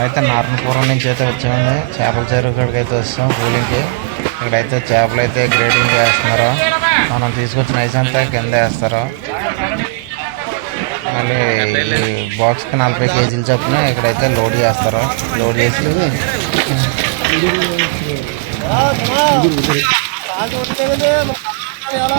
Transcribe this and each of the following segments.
అయితే నారాయణపురం నుంచి అయితే వచ్చామండి. చేపల చెరువు కాడికి అయితే వస్తాం కూలింగ్కి. ఇక్కడైతే చేపలు అయితే గ్రేడింగ్ చేస్తున్నారు. మనం తీసుకొచ్చిన ఐస్ అంతా కింద వేస్తారు. మళ్ళీ బాక్స్కి నలభై కేజీలు చొప్పున ఇక్కడైతే లోడ్ చేస్తారు. లోడ్ చేసి చాలా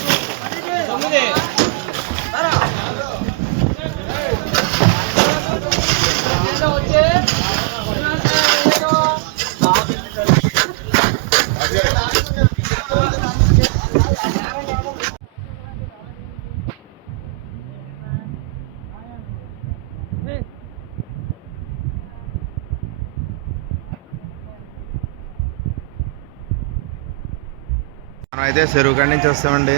మనం అయితే చెరువు కాడి నుంచి వస్తామండి.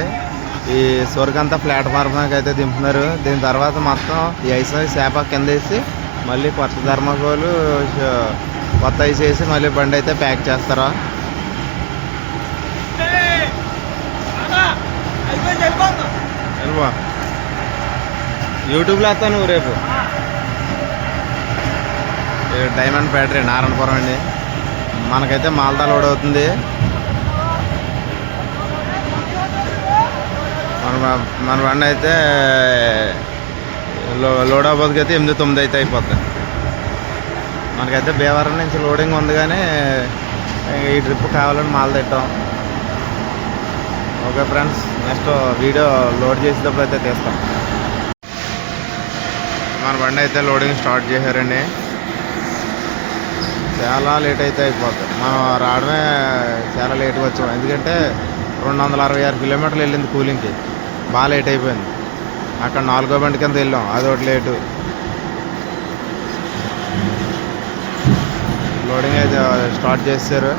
ఈ సొరకంతా ప్లాట్ఫామ్ అయితే దింపుతున్నారు. దీని తర్వాత మొత్తం ఈ ఐస్ చేప కింద వేసి మళ్ళీ కొత్త ధర్మకోలు కొత్త ఐస్ వేసి మళ్ళీ బండి అయితే ప్యాక్ చేస్తారు? యూట్యూబ్లో వస్తాను నువ్వు రేపు. డైమండ్ ఫ్యాక్టరీ నారాయణపురం అండి. మనకైతే మాల్దా లోడ్ అవుతుంది మన బండి అయితే లో లోడ్ అయితే ఎనిమిది తొమ్మిది అయితే అయిపోద్ది. మనకైతే భీమవరం నుంచి లోడింగ్ ఉంది కానీ ఈ ట్రిప్ కావాలని మాల్ తిట్టాం. Okay friends next video load చేసేటప్పుడు అయితే తీస్తాం. మన బండి అయితే లోడింగ్ స్టార్ట్ చేశారండి. చాలా లేట్ అయితే అయిపోతుంది మనం రావడమే చాలా లేట్గా వచ్చాం. ఎందుకంటే రెండు వందల అరవై ఆరు కిలోమీటర్లు వెళ్ళింది కూలింగ్కి. బాగా లేట్ అయిపోయింది. అక్కడ నాలుగో బండి కింద వెళ్ళాం. అదొకటి లేటు లోడింగ్ అయితే స్టార్ట్ చేశారు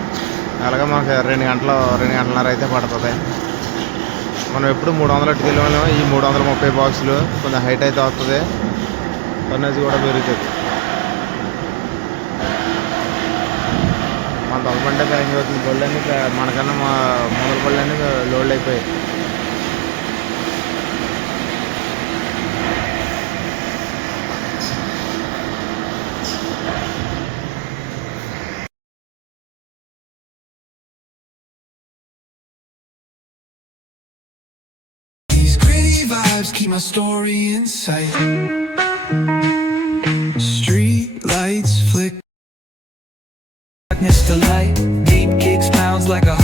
అలాగే మనకి రెండు గంటలు రెండు గంటలన్నర అయితే పడుతుంది. మనం ఎప్పుడు మూడు వందల ఎట్టుకు ఈ మూడు వందల ముప్పై బాక్సులు కొంచెం హైట్ అయితే వస్తుంది. టన్నేజ్ కూడా పెరుగుతుంది. మన తొలబంటే ప్యాకింగ్ అవుతుంది బళ్ళన్నీ మనకన్నా మా మొదల బళ్ళన్నీ లోడ్ అయిపోయాయి. vibes keep my story in sight. Street lights flick. Darkness to light. Deep kicks pounds like a